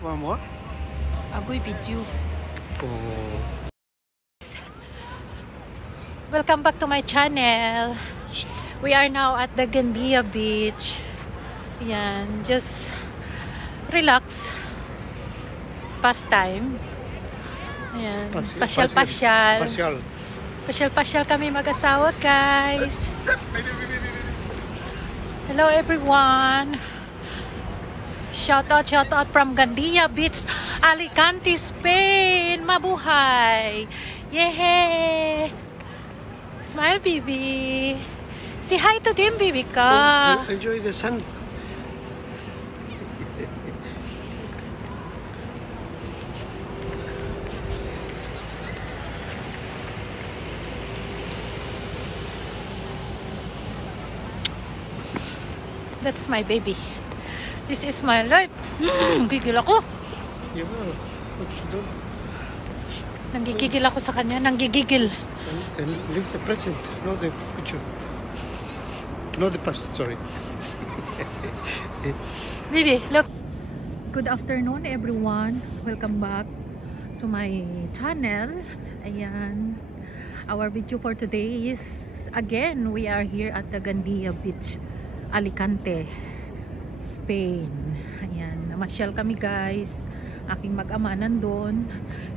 One more? Agoy video. Oh. Welcome back to my channel. We are now at the Gandia Beach. Yan, just relax. Pastime. Ayan, pasyal-pasyal. Pasyal-pasyal kami mag-asawa, guys. Hello everyone. Shout out from Gandia Beach, Alicante, Spain. Mabuhay. Yehey. Smile, baby. Say hi to them, baby ka. Enjoy the sun. That's my baby. This is my life. Gigil ako. Yeah, Nanggigigil ako sa kanya. Nanggigigil. and live the present, not the future. Not the past, sorry. Baby, look. Good afternoon, everyone. Welcome back to my channel. Ayan. Our video for today is, again, we are here at the Gandia Beach, Alicante, Spain. Ayan. Namasyal kami, guys. Aking mag-ama nandun.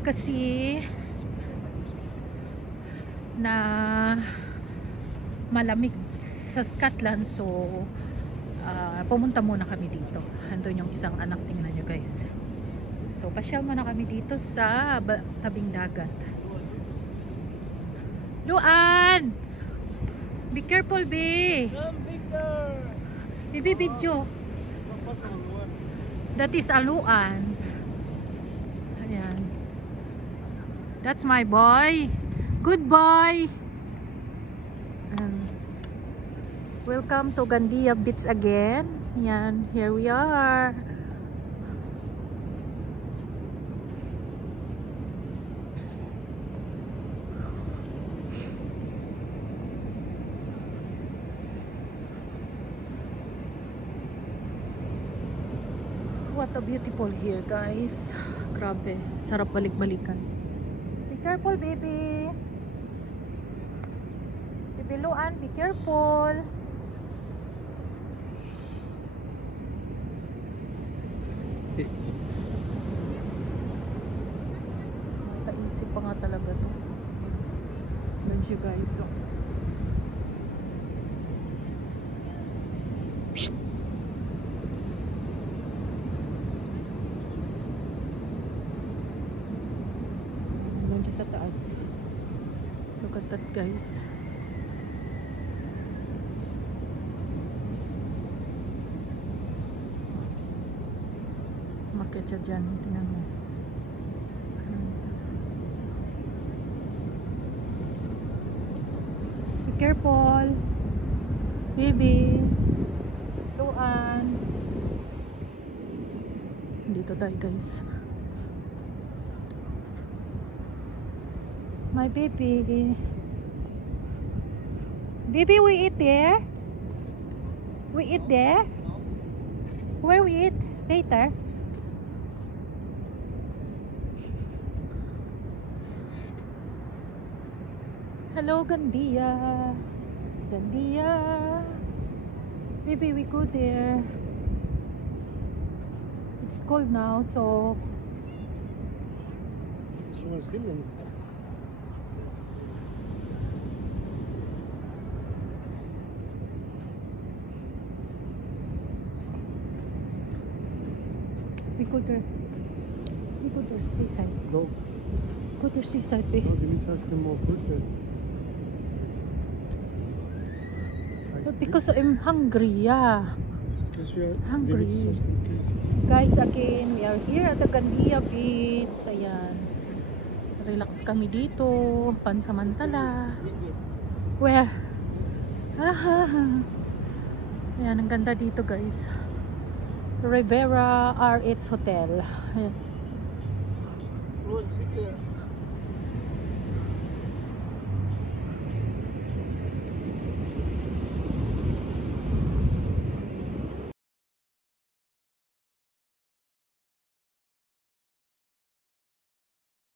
Kasi na malamig sa Scotland, so pumunta muna kami dito. Andun yung isang anak, tingnan nyo, guys. So pasyal muna kami dito sa tabing dagat. Luan, be careful, be. Bibi video. That is a Luan. Ayan. That's my boy. Good boy. Welcome to Gandia Beach again. Ayan, here we are. What a beautiful here, guys. Grabe, sarap balik-balikan. Be careful, baby. Baby Luan, be careful. Kaisip pa nga talaga to. Alam siya, guys. So, sa taas. Look at that, guys. Umakyat siya dyan. Tingnan mo. Be careful, baby. Luan. Dito tayo, guys. My baby. Baby, we eat there? We eat there? Where we eat? Later? Hello, Gandia. Gandia. Baby, we go there. It's cold now, so... We go there. We go to seaside. No. Go to seaside, babe. No, they need to ask them more food then. But because I'm hungry, yeah. Hungry. Guys, again, we are here at the Gandia Beach. Ayan. Relax kami dito. Pansamantala. Where? Ayan, ang ganda dito, guys. Rivera RH Hotel. Ayan.